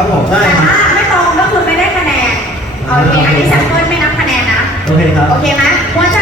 ครับผมได้แต่ครับถ้าไม่ตรงก็คือไม่ได้คะแนนโอเคอันนี้ชั้เปิลไม่นับคะแนนนะ โอเคครับ โอเคไหมหัวใจ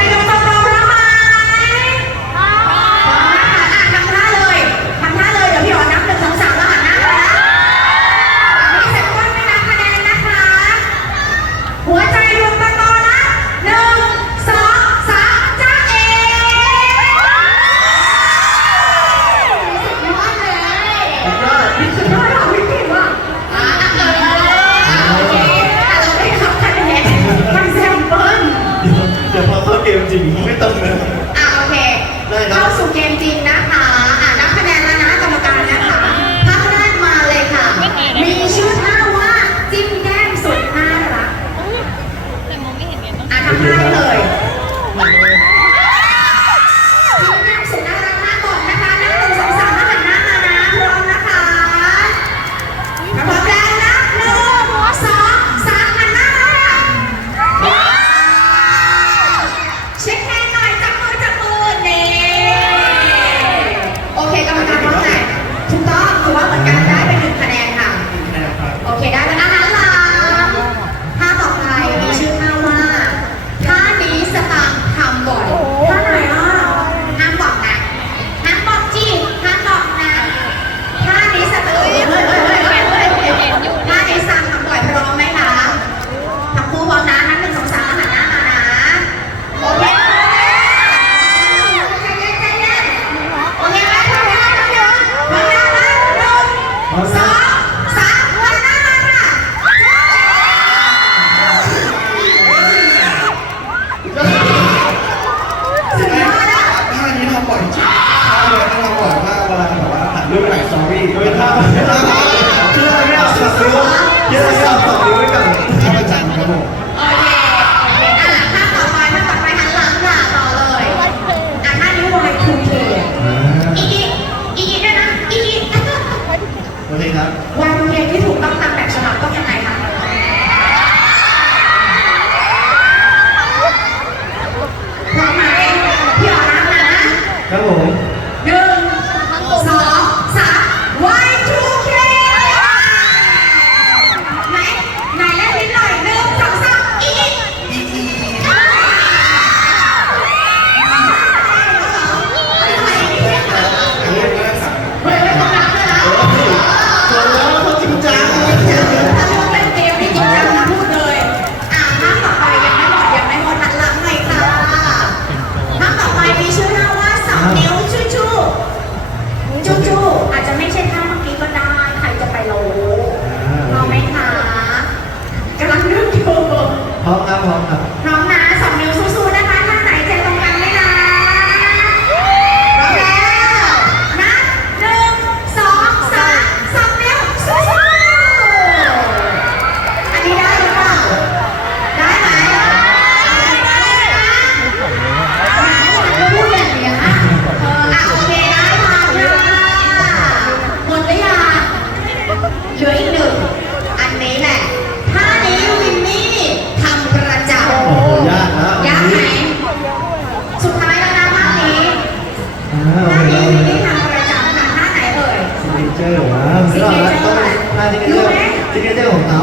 Fala, fala.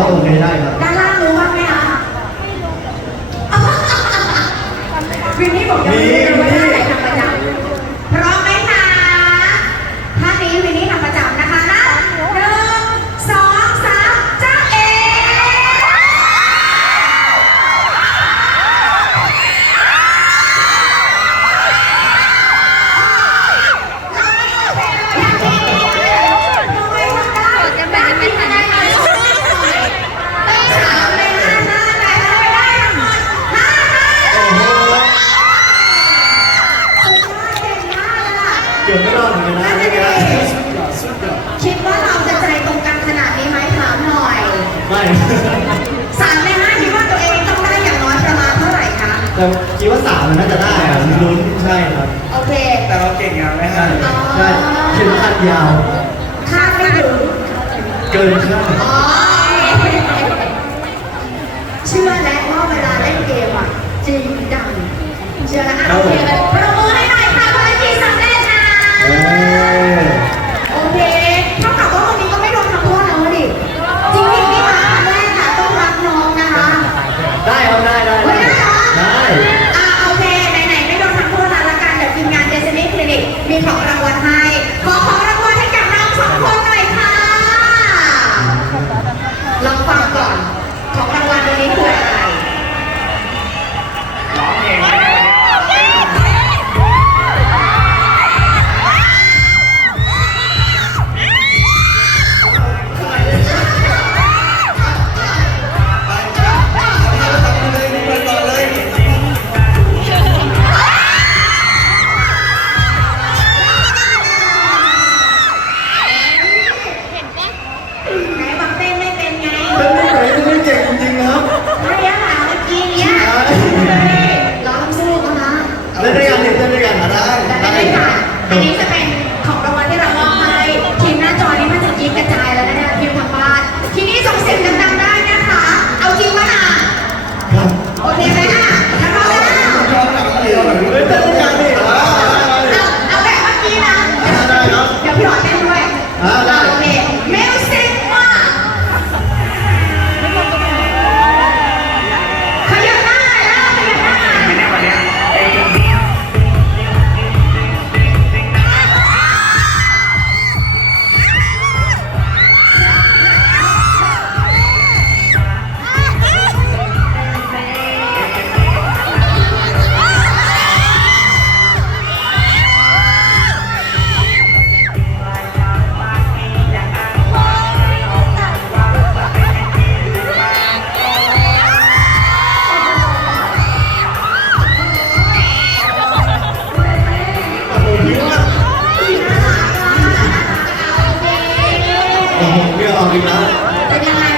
าโอเคได้ครับ ด้านล่างรู้บ้างไหมคะวินนี่บอกยังไม่รู้ แต่คิดว่าสามมันน่าจะได้อะลุ้นใช่ครับโอเคแต่เราเก่งอย่างไม่ให้ใช่เข็มขัดยาว คาดไม่ถึง เกินคาด ตอนนี้นะ เป็นยังไง